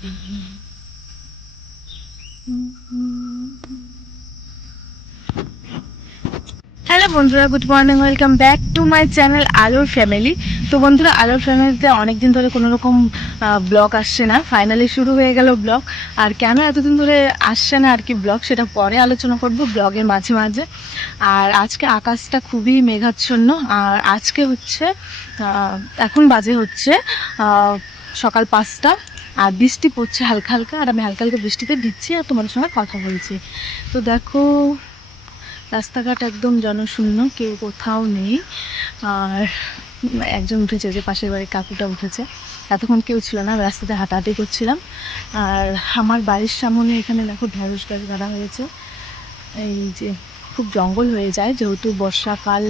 Hello বন্ধুরা, good morning, welcome back to my channel আলোর family. তো বন্ধুরা, আলোর ফ্যামিলিতে অনেকদিন ধরে কোনো রকম ব্লগ আসছে না। ফাইনালি শুরু হয়ে গেল ব্লগ। আর কেন এতদিন ধরে আসছে না আর কি ব্লগ, সেটা পরে আলোচনা করব ব্লগের মাঝে মাঝে। আর আজকে আকাশটা খুবই মেঘাচ্ছন্ন। আর আজকে হচ্ছে এখন বাজে হচ্ছে সকাল পাঁচটা। আর বৃষ্টি পড়ছে হালকা হালকা, আর আমি হালকা হালকা বৃষ্টিতে দিচ্ছি আর তোমাদের সঙ্গে কথা বলছি। তো দেখো, রাস্তাঘাট একদম জনশূন্য, কেউ কোথাও নেই। আর একজন উঠেছে যে পাশের বাড়ির কাকুটা উঠেছে। এতক্ষণ কেউ ছিল না রাস্তাতে হাঁটাহাঁটি করছিলাম। আর আমার বাড়ির সামনে এখানে দেখো ঢেঁড়স গাছ গাড়া হয়েছে। এই যে খুব জঙ্গল হয়ে যায়, যেহেতু বর্ষাকাল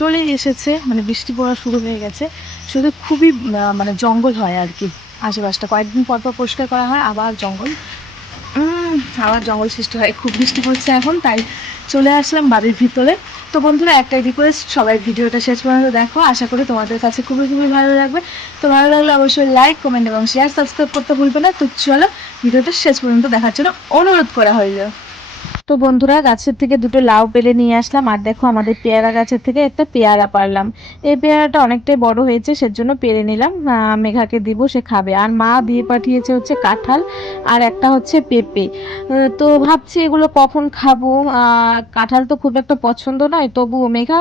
চলে এসেছে মানে বৃষ্টি পড়া শুরু হয়ে গেছে। শুধু খুবই মানে জঙ্গল হয় আর কি। আশেপাশটা। কয়েকদিন পর পর পরিষ্কার করা হয়, আবার জঙ্গল। আবার জঙ্গল সৃষ্টি হয়। খুব বৃষ্টি পড়ছে এখন, তাই চলে আসলাম বাড়ির ভিতরে। তো বন্ধুরা, একটাই রিকোয়েস্ট সবাই ভিডিওটা শেষ পর্যন্ত দেখো। আশা করি তোমাদের কাছে খুবই খুবই ভালো লাগবে। তো ভালো লাগলে অবশ্যই লাইক কমেন্ট এবং শেয়ার সাবস্ক্রাইব করতে ভুলবে না। তো চলো, ভিডিওটা শেষ পর্যন্ত দেখার জন্য অনুরোধ করা হইল। তো বন্ধুরা, গাছের থেকে দুটো লাউ পেলে নিয়ে আসলাম। আর দেখো, আমাদের পেয়ারা গাছের থেকে একটা পেয়ারা পারলাম। এই পেয়ারাটা অনেকটাই বড় হয়েছে, সেজন্য পেরে নিলাম। মেঘাকে দিব, সে খাবে। আর মা দিয়ে পাঠিয়েছে হচ্ছে কাঁঠাল, আর একটা হচ্ছে পেঁপে। তো ভাবছি এগুলো কখন খাব? কাঁঠাল তো খুব একটা পছন্দ নয় তবু মেঘা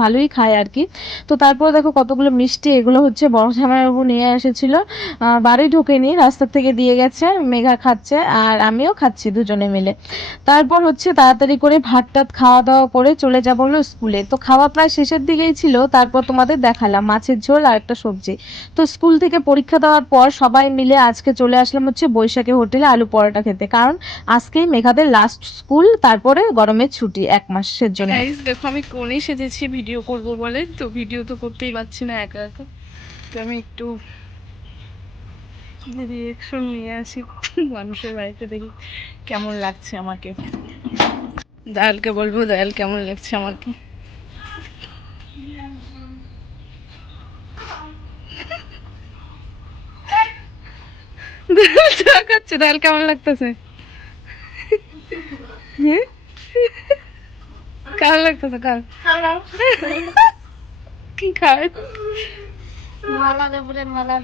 ভালোই খায় আর কি। তো তারপর দেখো, কতগুলো মিষ্টি, এগুলো হচ্ছে বড় জামাইবাবু নিয়ে এসেছিল। বাড়ি ঢোকেনি রাস্তা থেকে দিয়ে গেছে, মেঘা খাচ্ছে, আর আমিও খাচ্ছি দুজনে মিলে। তারপর হচ্ছে তাড়াতাড়ি করে ভাত টাত খাওয়া দাওয়া করে চলে যাব হলো স্কুলে। তো খাওয়া প্রায় শেষের দিকেই ছিল, তারপর তোমাদের দেখালাম মাছের ঝোল আর একটা সবজি। তো স্কুল থেকে পরীক্ষা দেওয়ার পর সবাই মিলে আজকে চলে আসলাম হচ্ছে বৈশাখী হোটেলে আলু পরোটা খেতে। কারণ আজকেই মেঘাদের লাস্ট স্কুল, তারপরে গরমের ছুটি, এক মাসের জন্য। দেখো আমি কোণে সেজেছি ভিডিও করব বলে। তো ভিডিও তো করতেই পারছি না একা একা। তো আমি একটু রিয়েকশন নিয়ে আসি মানুষের বাড়িতে দেখি কেমন লাগছে আমাকে। দয়ালকে বলব দয়াল কেমন লাগছে আমাকে? চা খাচ্ছে দয়াল কেমন লাগতেছে? কেমন লাগতেছে কার? কি খায়? মালা দেবরে মালা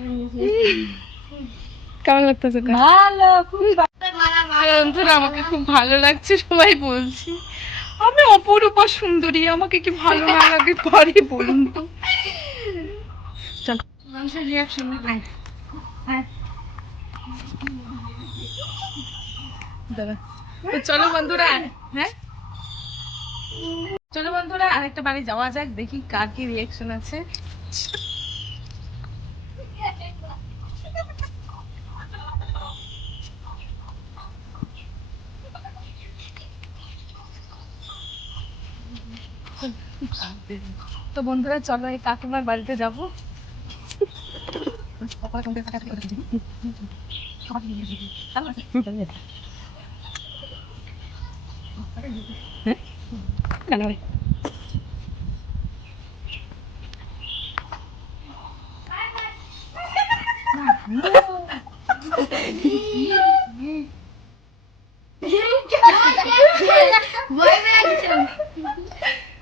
কেমন লাগতেছে ভালো আমাকে খুব ভালো লাগছে, সবাই বলছি। আমি অপরূপা সুন্দরী, আমাকে কি ভালো না লাগে? পরে বলুন তো। চলো বন্ধুরা হ্যাঁ? চলো বন্ধুরা, আরেকটা বাড়ি যাওয়া যাক, দেখি কার কি রিয়াকশন আছে। তো বন্ধুরা চলো এই কাকিমার বাড়িতে যাব।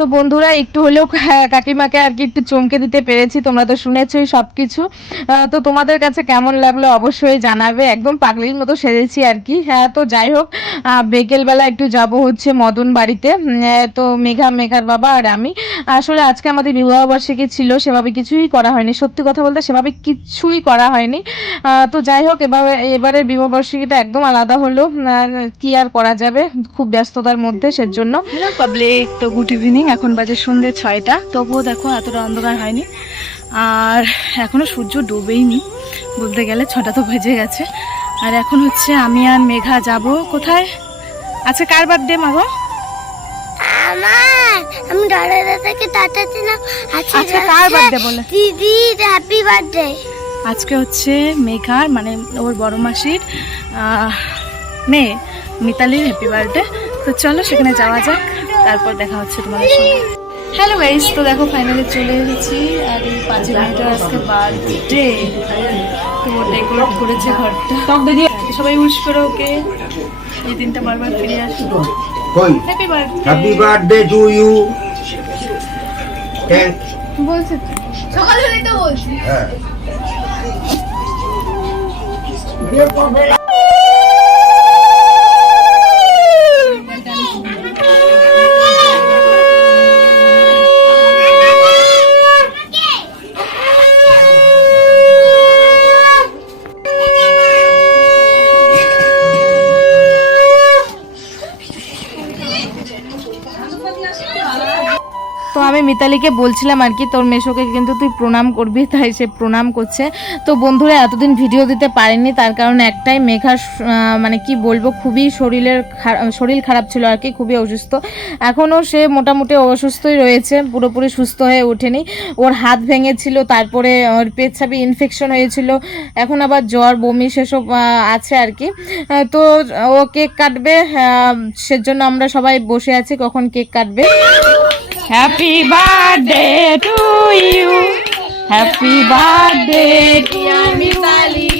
তো বন্ধুরা, একটু হলেও কাকিমাকে আর কি একটু চমকে দিতে পেরেছি, তোমরা তো শুনেছই সব কিছু তো তোমাদের কাছে কেমন লাগল অবশ্যই জানাবে, একদম পাগলির মতো সেরেছি আর কি। হ্যাঁ তো যাই হোক বিকেলবেলা একটু যাব হচ্ছে মদন বাড়িতে। তো মেঘা, মেঘার বাবা আর আমি। আসলে আজকে আমাদের বিবাহবার্ষিকী ছিল, সেভাবে কিছুই করা হয়নি। সত্যি কথা বলতে সেভাবে কিছুই করা হয়নি। তো যাই হোক, এভাবে, এবারের বিবাহবার্ষিকীটা একদম আলাদা হলো। কি আর করা যাবে? খুব ব্যস্ততার মধ্যে সেজন্য। পাবলিক তো গুড ইভিনিং এখন বাজে সন্ধ্যে ছয়টা। তবুও দেখো, এতটা অন্ধকার হয়নি। আর এখনও সূর্য ডুবেইনি। বলতে গেলে ছটা তো বেজে গেছে। আর এখন হচ্ছে আমি আর মেঘা যাব কোথায়? আচ্ছা কার বার্থডে মাগো? আমার আমি দাদা থেকে টাটা দিলাম আচ্ছা কার বার্থডে বলে? দিদি হ্যাপি বার্থডে আজকে হচ্ছে মেঘার মানে ওর বড় মাসির মেয়ে মিতালির হ্যাপি বার্থডে তো চলো সেখানে যাওয়া যাক তারপর দেখা হচ্ছে তোমাদের সঙ্গে। হ্যালো গাইস তো দেখো ফাইনালি চলে এসেছি আর এই পাঁচ মিনিটের আজকে বার্থডে তো ডেকোরেট করেছে ঘরটা। সবাই উইশ করে ওকে এই দিনটা বারবার ফিরে আসব কই? Happy birthday to you thank বলছে সকালে তো বলছি। হ্যাঁ। তো আমি মিতালিকে বলছিলাম আর কি তোর মেশোকে কিন্তু তুই প্রণাম করবি তাই সে প্রণাম করছে। তো বন্ধুরা এতদিন ভিডিও দিতে পারেনি তার কারণ একটাই আহ, মানে কি বলব খুবই শরীরের শরীর খারাপ ছিল আর কি খুবই অসুস্থ। এখনও সে মোটামুটি অসুস্থই রয়েছে পুরোপুরি সুস্থ হয়ে ওঠেনি। ওর হাত ভেঙেছিল তারপরে ওর পেচ্ছাপে ইনফেকশন হয়েছিল এখন আবার জ্বর বমি সেসব আছে আর কি। তো ও কেক কাটবে সেজন্য আমরা সবাই বসে আছি কখন কেক কাটবে। Happy birthday to you happy birthday to Mitali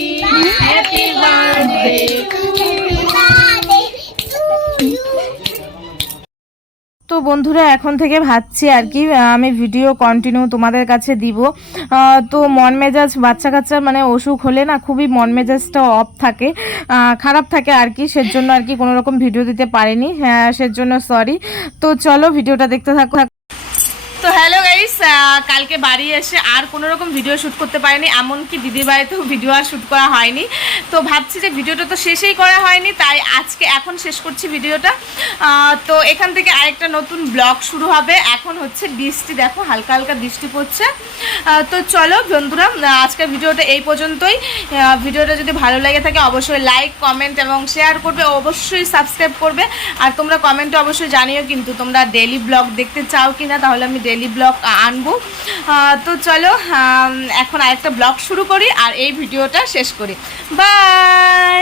happy birthday তো বন্ধুরা এখন থেকে ভাবছি আর কি আমি ভিডিও কন্টিনিউ তোমাদের কাছে দিব। তো মন মেজাজ বাচ্চা কাচ্চা মানে অসুখ হলে না খুবই মন মেজাজটা অফ থাকে। খারাপ থাকে আর কি সেজন্য আর কি কোনো রকম ভিডিও দিতে পারিনি। হ্যাঁ সেজন্য সরি তো চলো ভিডিওটা দেখতে থাকো। কালকে বাড়ি এসে আর কোনো রকম ভিডিও শ্যুট করতে পারিনি, এমনকি দিদির বাড়িতেও ভিডিও আর শ্যুট করা হয়নি। তো ভাবছি যে ভিডিওটা তো শেষেই করা হয়নি, তাই আজকে এখন শেষ করছি ভিডিওটা তো এখান থেকে আরেকটা নতুন ব্লগ শুরু হবে। এখন হচ্ছে বৃষ্টি, দেখো হালকা হালকা বৃষ্টি পড়ছে। তো চলো বন্ধুরা, আজকের ভিডিওটা এই পর্যন্তই। ভিডিওটা যদি ভালো লাগে থাকে, অবশ্যই লাইক কমেন্ট এবং শেয়ার করবে, অবশ্যই সাবস্ক্রাইব করবে। আর তোমরা কমেন্টে অবশ্যই জানিও কিন্তু তোমরা ডেলি ব্লগ দেখতে চাও কি না তাহলে আমি ডেলি ব্লগ আনব। তো চলো এখন আরেকটা ব্লগ শুরু করি আর এই ভিডিওটা শেষ করি। বাই!